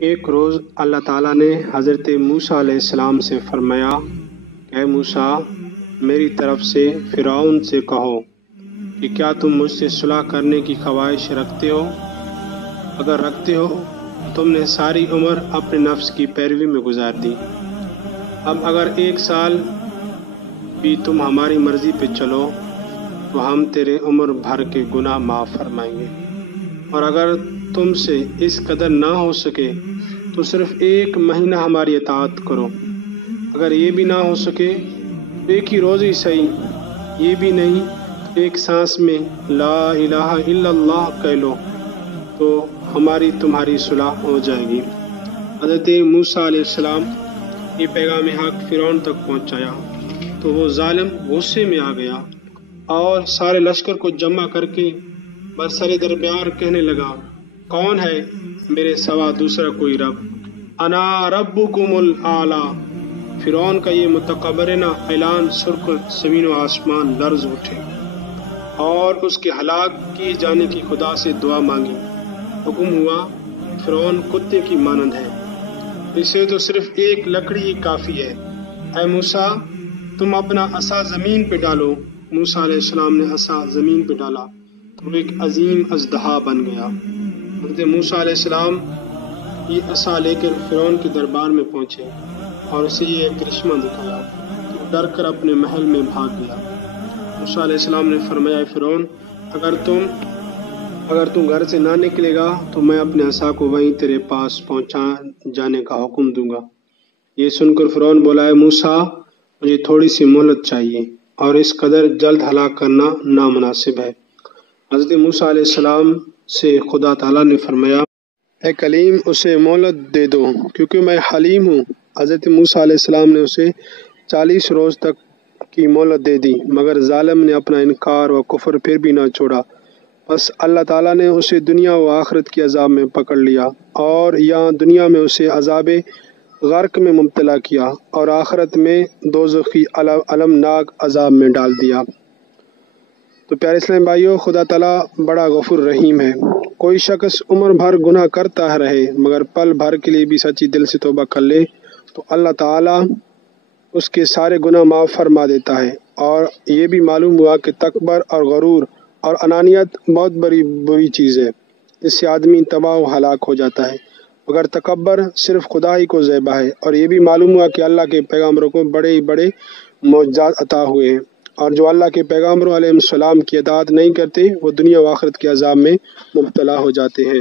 ایک روز اللہ تعالیٰ نے حضرت موسیٰ علیہ السلام سے فرمایا، اے موسیٰ، میری طرف سے فرعون سے کہو کہ کیا تم مجھ سے صلح کرنے کی خواہش رکھتے ہو؟ اگر رکھتے ہو تم نے ساری عمر اپنے نفس کی پیروی میں گزار دی، اب اگر 1 سال بھی تم ہماری مرضی پہ چلو تو ہم تیرے عمر بھر کے گناہ معاف فرمائیں گے، اور اگر تم سے اس قدر نہ ہو سکے تو صرف 1 مہینہ ہماری اطاعت کرو، اگر یہ بھی نہ ہو سکے تو 1 ہی روز ہی صحیح، یہ بھی نہیں 1 سانس میں لا الہ الا اللہ کہہ لو تو ہماری تمہاری صلح ہو جائے گی۔ حضرت موسیٰ علیہ السلام یہ پیغام حق فرعون تک پہنچایا تو وہ ظالم غصے میں آ گیا اور سارے لشکر کو جمع کر کے برسر دربار کہنے لگا، کون ہے میرے سوا دوسرا کوئی رب؟ انا ربکم الاعلی۔ فرعون کا یہ متکبرانہ اعلان سن کر زمین و آسمان لرز اٹھے اور اس کے ہلاک کیے جانے کی خدا سے دعا مانگی۔ حکم ہوا، فرعون کتے کی مانند ہے، اسے تو صرف 1 لکڑی ہی کافی ہے۔ اے موسیٰ، تم اپنا عصا زمین پہ ڈالو۔ موسیٰ علیہ السلام نے عصا زمین پہ ڈالا تو ایک عظیم اژدہا بن گیا۔ حضرت موسیٰ علیہ السلام یہ عصا لے کر فرعون کے دربار میں پہنچے اور اسے یہ کرشمہ دکھایا تو ڈر کر اپنے محل میں بھاگ گیا۔ موسیٰ علیہ السلام نے فرمایا، اے فرعون، اگر تم گھر سے نہ نکلے گا تو میں اپنے عصا کو وہیں تیرے پاس پہنچا جانے کا حکم دوں گا۔ یہ سن کر فرعون بولا، اے موسیٰ، مجھے تھوڑی سی مہلت چاہیے اور اس قدر جلد ہلاک کرنا نامناسب ہے۔ حضرت موسیٰ علیہ السلام سے خدا تعالیٰ نے فرمایا، اے کلیم، اسے مہلت دے دو کیونکہ میں حلیم ہوں۔ حضرت موسیٰ علیہ السلام نے اسے 40 روز تک کی مہلت دے دی، مگر ظالم نے اپنا انکار و کفر پھر بھی نہ چھوڑا۔ بس اللہ تعالیٰ نے اسے دنیا و آخرت کی عذاب میں پکڑ لیا، اور یہاں دنیا میں اسے عذاب غرق میں مبتلا کیا اور آخرت میں دوزخی المناک عذاب میں ڈال دیا۔ تو پیارے اسلام بھائیو، خدا تعالیٰ بڑا غفور رحیم ہے۔ کوئی شخص عمر بھر گناہ کرتا رہے مگر پل بھر کے لیے بھی سچی دل سے توبہ کر لے تو اللہ تعالیٰ اس کے سارے گناہ معاف فرما دیتا ہے۔ اور یہ بھی معلوم ہوا کہ تکبر اور غرور اور انانیت بہت بری چیز ہے، اس سے آدمی تباہ و ہلاک ہو جاتا ہے، مگر تکبر صرف خدا ہی کو ذیبہ ہے۔ اور یہ بھی معلوم ہوا کہ اللہ کے پیغمبروں کو بڑے بڑے معجزات عطا ہوئے ہیں، اور جو اللہ کے پیغمبروں علیہ السلام کی اطاعت نہیں کرتے وہ دنیا و آخرت کے عذاب میں مبتلا ہو جاتے ہیں۔